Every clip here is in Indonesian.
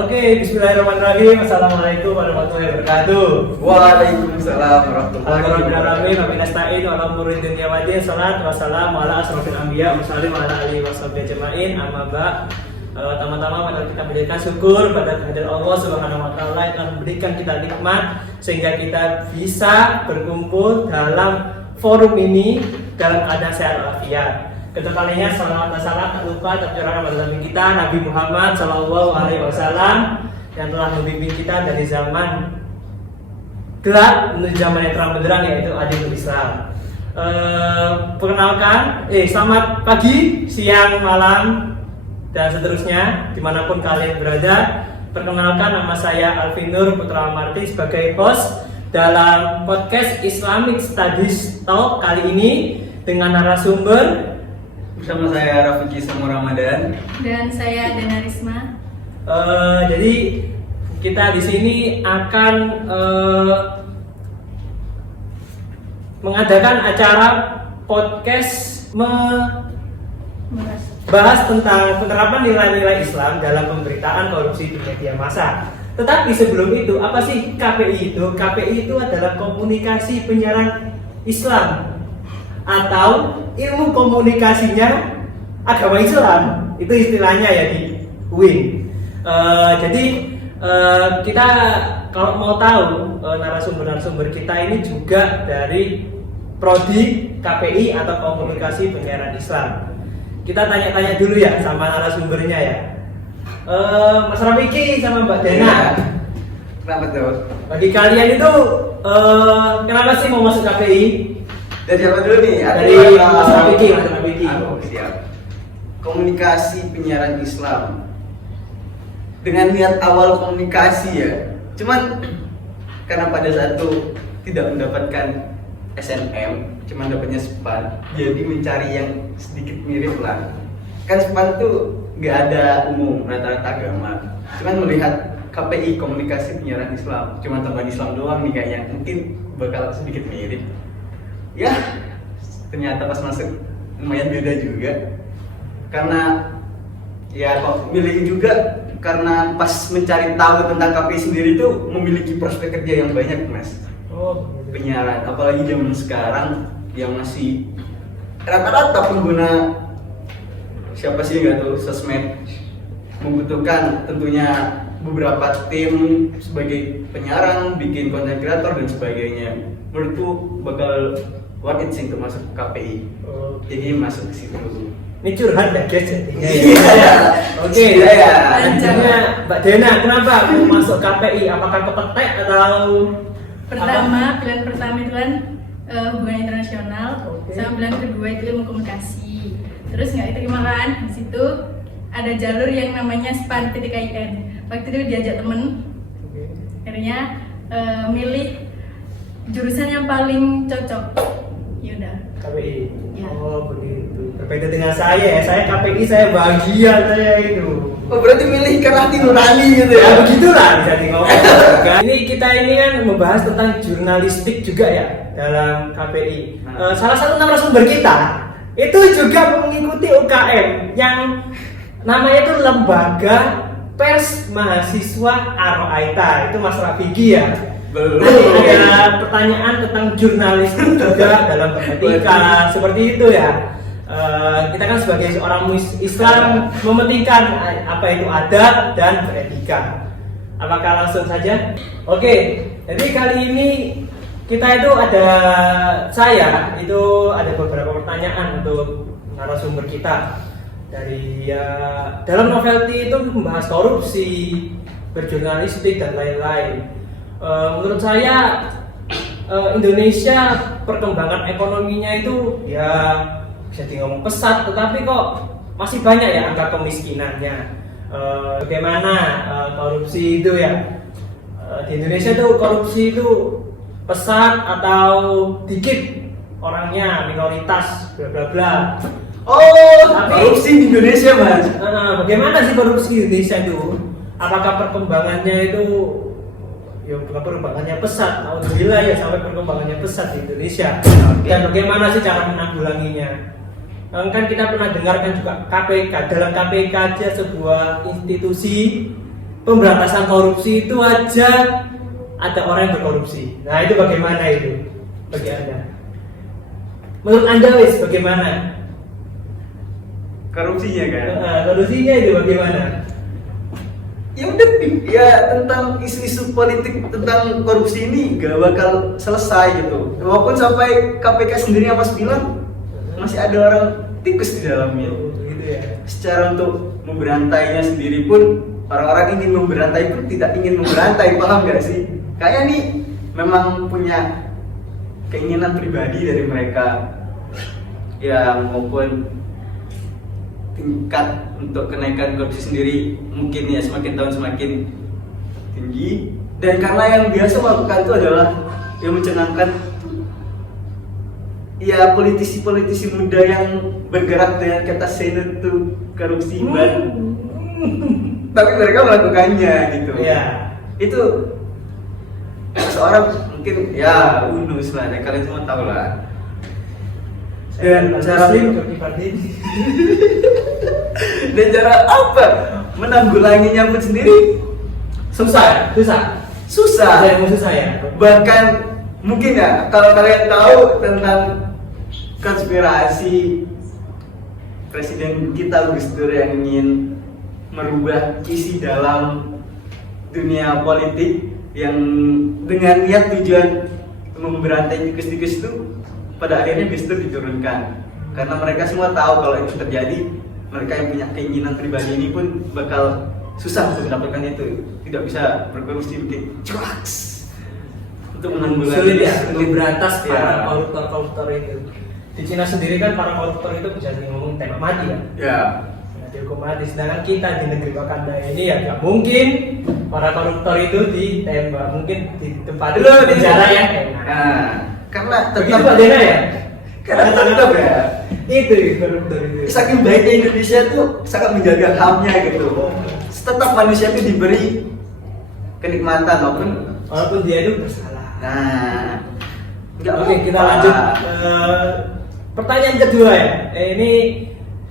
Oke, bismillahirrahmanirrahim. Assalamualaikum warahmatullahi wabarakatuh. Waalaikumsalam warahmatullahi wabarakatuh. Wassalamu ala asrofil anbiya Wassalamu ala alihi washabbihi ajma'in. Amma ba'd. Tama-tama mari kita berikan syukur pada kehadirat Allah Subhanahu wa taala yang telah memberikan kita nikmat sehingga kita bisa berkumpul dalam forum ini dalam keadaan sehat walafiat. Kedua kalinya salawat dan salam tak lupa tercurahkan pada Nabi kita Nabi Muhammad Sallallahu Alaihi Wasallam yang telah membimbing kita dari zaman gelap menuju zaman yang terang benderang, yaitu Adilul Islam. Perkenalkan, selamat pagi, siang, malam dan seterusnya dimanapun kalian berada. Perkenalkan, nama saya Alvin Nur Putra Marti sebagai host dalam podcast Islamic Studies Talk kali ini dengan narasumber. Bersama saya Rafiki Samu Ramadan dan saya Dana Risma. Jadi kita di sini akan mengadakan acara podcast bahas tentang penerapan nilai-nilai Islam dalam pemberitaan korupsi di media massa. Tetapi sebelum itu, apa sih KPI itu? KPI itu adalah komunikasi penyiaran Islam atau ilmu komunikasinya agama Islam, itu istilahnya ya di UIN. Jadi kita kalau mau tahu narasumber-narasumber kita ini juga dari prodi KPI atau komunikasi penyiaran Islam. Kita tanya-tanya dulu ya sama narasumbernya ya. Mas Rafiki sama Mbak Dena. Kenapa tuh? Bagi kalian itu kenapa sih mau masuk KPI? Dari siapa dulu nih? Dari Mas Rafiki. Siap. Komunikasi penyiaran Islam dengan niat awal komunikasi ya. Cuman karena pada saat itu tidak mendapatkan SNM, cuman dapatnya SPAN, jadi mencari yang sedikit mirip lah. Kan SPAN tuh nggak ada umum, rata-rata agama. Cuman melihat KPI komunikasi penyiaran Islam, cuma tambahan Islam doang nih kayaknya, mungkin bakal sedikit mirip. Ya, ternyata pas masuk lumayan beda juga. Karena ya kok milih juga karena pas mencari tahu tentang KPI sendiri tuh memiliki prospek kerja yang banyak, Mas. Penyiaran, apalagi zaman sekarang yang masih rata-rata pengguna siapa sih nggak tahu sosmed membutuhkan tentunya beberapa tim sebagai penyiaran, bikin konten kreator dan sebagainya. Menurutku bakal worth it sih untuk masuk KPI. Jadi masuk ke situ. Ini curhat ya guys jadinya. Iya. Oke, ya. Lanjutnya Mbak Dena, kenapa mau masuk KPI? Apakah kepetek atau Pilihan pertama itu kan hubungan internasional. Oke. Sama pilihan kedua itu ilmu komunikasi. Terus nggak diterima kan? Di situ ada jalur yang namanya SPAN.IN. Waktu itu diajak temen, akhirnya milih jurusan yang paling cocok. Yaudah. KPI. Ya. Oh begitu. Berbeda dengan saya ya. Saya KPI, saya bahagia saya itu. Oh berarti milih karena hati nurani gitu Ya ya? begitulah bisa ngomong. Ini kita ini kan membahas tentang jurnalistik juga ya dalam KPI. Salah satu narasumber kita itu juga mengikuti UKM yang namanya itu Lembaga Pers Mahasiswa Aroaita. Itu Mas Rafiki ya. Belum. Nanti ada pertanyaan tentang jurnalistik juga dalam beretika seperti itu ya. Kita kan sebagai seorang Islam mementingkan apa itu adab dan beretika. Apakah langsung saja? Oke, jadi kali ini kita itu saya itu ada beberapa pertanyaan untuk narasumber kita. Dari dalam novelty itu membahas korupsi, berjurnalistik dan lain-lain. Menurut saya Indonesia perkembangan ekonominya itu ya bisa ngomong pesat, tetapi kok masih banyak ya angka kemiskinannya. Bagaimana korupsi itu ya di Indonesia tuh korupsi itu pesat atau dikit orangnya, minoritas bla bla bla. Korupsi di Indonesia, Mas. Bagaimana sih korupsi di Indonesia itu? Apakah perkembangannya itu ya perkembangannya pesat? Alhamdulillah ya sampai perkembangannya pesat di Indonesia. Dan bagaimana sih cara menanggulanginya? Kan kita pernah dengarkan juga KPK. Dalam KPK aja sebuah institusi pemberantasan korupsi itu aja ada orang yang berkorupsi. Nah itu bagaimana itu bagi Anda? Menurut Anda wis bagaimana? Korupsinya kan? Korupsinya itu bagaimana? Ya udah, ya tentang isu-isu politik tentang korupsi ini gak bakal selesai gitu. Walaupun sampai KPK sendiri yang Mas bilang masih ada orang tikus di dalamnya. Gitu ya. Secara untuk memberantainya sendiri pun orang-orang ingin memberantai pun tidak ingin memberantai, paham gak sih? Kayak nih memang punya keinginan pribadi dari mereka, ya maupun tingkat untuk kenaikan korupsi sendiri mungkin ya semakin tahun semakin tinggi, dan karena yang biasa melakukan itu adalah yang mencengangkan ya politisi-politisi muda yang bergerak dengan kata seno itu korupsi tapi mereka melakukannya gitu. Iya. Itu seorang mungkin ya unus lah, kalian semua tahu lah. Dan cara dan cara apa menanggulanginya pun sendiri susah. susah. Saya mau susah ya. Bahkan mungkin ya kalau kalian tahu tentang konspirasi Presiden kita Gus Dur yang ingin merubah isi dalam dunia politik yang dengan niat tujuan memberantai tikus-tikus itu, pada akhirnya Gus Dur diturunkan karena mereka semua tahu kalau itu terjadi, mereka yang punya keinginan pribadi ini pun bakal susah untuk mendapatkan itu, tidak bisa berkorupsi bikin cuaks untuk menanggulangi. Sulit ya untuk berantas Ya. para koruptor itu. Di Cina sendiri kan para koruptor itu bisa ngomong tembak mati ya. Ya. Nah, dihukum mati. Sedangkan kita di negeri Wakanda ini ya nggak mungkin para koruptor itu ditembak, mungkin di tempat Dulu di penjara ya. Nah, karena Begitu tetap Pak Dena ya. karena tetap ya. Itu koruptor itu. Saking baiknya Indonesia tuh sangat menjaga HAM-nya gitu. Tetap manusia itu diberi kenikmatan Walaupun dia itu bersalah. nah, nggak Oke, kita apa-apa. lanjut. Pertanyaan kedua ya. Ini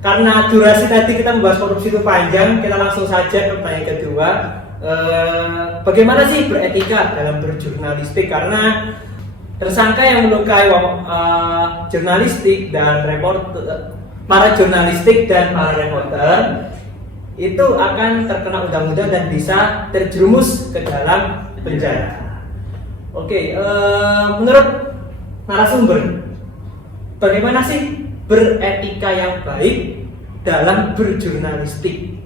karena durasi tadi kita membahas korupsi itu panjang, kita langsung saja ke pertanyaan kedua. Bagaimana sih beretika dalam berjurnalistik? Karena tersangka yang melukai jurnalistik dan reporter, para jurnalistik dan para reporter itu akan terkena undang-undang dan bisa terjerumus ke dalam penjara. Oke, menurut narasumber, bagaimana sih beretika yang baik dalam berjurnalistik?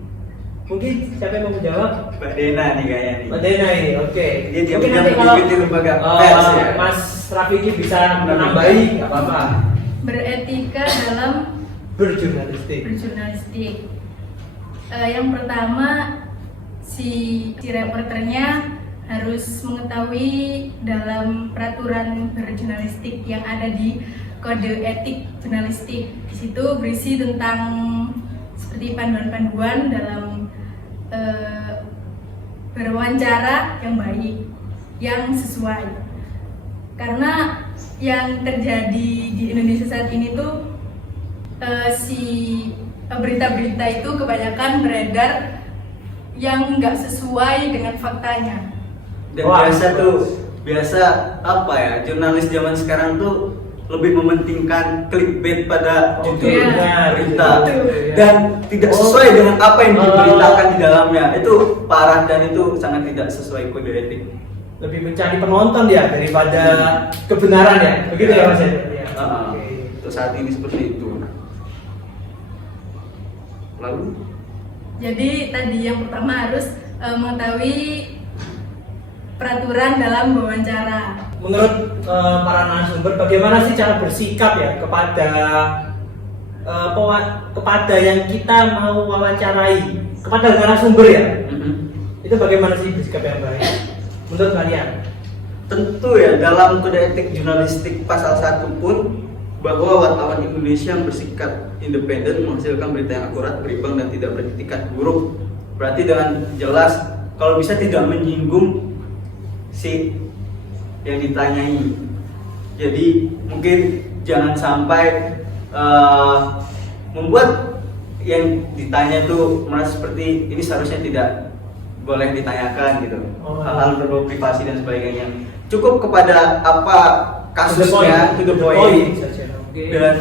Mungkin siapa yang mau menjawab? Mbak Dena nih kayaknya nih. Mbak Dena ini, oke. Dia diam-diam Mungkin nanti kalau mengikuti lembaga pers ya. Mas Rafiki bisa menambahi, nggak apa-apa. Beretika dalam Berjurnalistik. berjurnalistik. Yang pertama, si reporternya harus mengetahui dalam peraturan berjurnalistik yang ada di kode etik jurnalistik. Di situ berisi tentang seperti panduan-panduan dalam berwawancara yang baik, yang sesuai. Karena yang terjadi di Indonesia saat ini tuh berita-berita itu kebanyakan beredar yang nggak sesuai dengan faktanya. Dan Wah, biasa apa ya, jurnalis zaman sekarang tuh lebih mementingkan clickbait pada judul Iya. berita Betul. dan tidak sesuai dengan apa yang diberitakan di dalamnya. Itu parah dan itu sangat tidak sesuai kode etik. Lebih mencari penonton ya daripada kebenaran ya, begitu ya Mas Edi? Ya. Oke. Untuk saat ini seperti itu. Lalu Jadi tadi yang pertama harus mengetahui peraturan dalam wawancara. Menurut para narasumber, bagaimana sih cara bersikap ya kepada kepada yang kita mau wawancarai, kepada narasumber ya? Itu bagaimana sih bersikap yang baik menurut kalian? tentu ya dalam kode etik jurnalistik pasal 1 pun bahwa wartawan Indonesia yang bersikap independen menghasilkan berita yang akurat, berimbang dan tidak beretikat buruk. Berarti dengan jelas kalau bisa tidak menyinggung si yang ditanyai. Jadi mungkin jangan sampai membuat yang ditanya itu merasa seperti ini seharusnya tidak boleh ditanyakan gitu. Oh. Hal-hal berbau privasi dan sebagainya. Cukup kepada apa To the point, kasusnya, to the point saja. Oke. dan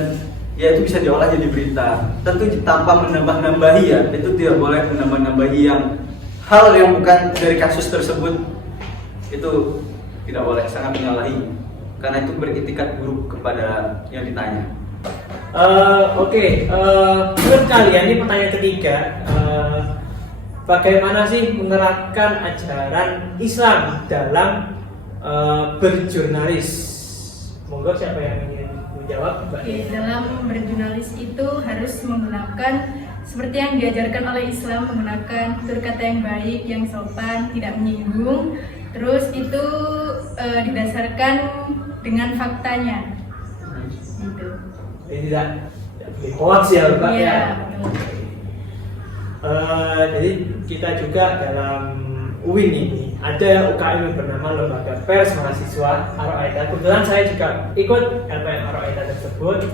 ya itu bisa diolah jadi berita. Tentu tanpa menambah-nambahi ya, itu tidak boleh menambah-nambahi yang hal yang bukan dari kasus tersebut. Itu tidak boleh, sangat menyalahi karena itu beritikat buruk kepada yang ditanya. Oke, menurut kalian ini pertanyaan ketiga, bagaimana sih menerapkan ajaran Islam dalam berjurnalis? Monggo siapa yang ingin menjawab? Mbak? Oke, dalam berjurnalis itu harus menggunakan seperti yang diajarkan oleh Islam, menggunakan tutur kata yang baik, yang sopan, tidak menyinggung. Terus itu didasarkan dengan faktanya. Gitu. Ini tidak beli hoax ya, Pak Iya, ya. betul. Jadi kita juga dalam UIN ini ada UKM yang bernama Lembaga Pers Mahasiswa Ar-Aida. Kebetulan saya juga ikut LPM Ar-Aida tersebut.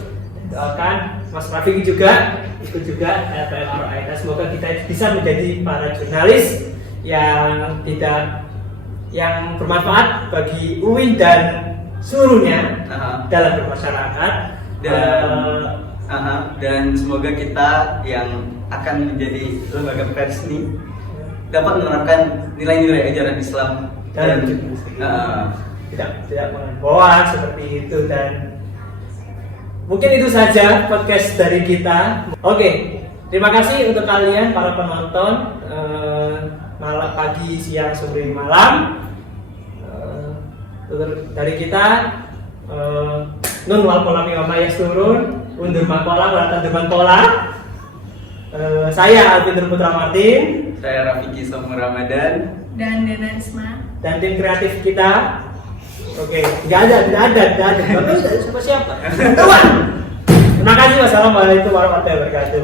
Doakan Mas Rafiq juga ikut juga LPM Ar-Aida. Semoga kita bisa menjadi para jurnalis yang bermanfaat bagi UIN dan seluruhnya dalam bermasyarakat. Dan semoga kita yang akan menjadi lembaga pers ini dapat menerapkan nilai-nilai ajaran Islam dan tidak mengolah seperti itu. Dan mungkin itu saja podcast dari kita. Oke, terima kasih untuk kalian para penonton, malam, pagi, siang, sore, malam. Dari kita nun wal polami wa mayas turun undur makola walatan depan pola. Saya Alvin Putra Martin, saya Rafiki Somu Ramadan, Dan Dena Isma. dan tim kreatif kita. Oke, tidak ada. Bapak tidak ada siapa-siapa. Terima kasih. Wassalamualaikum warahmatullahi wabarakatuh.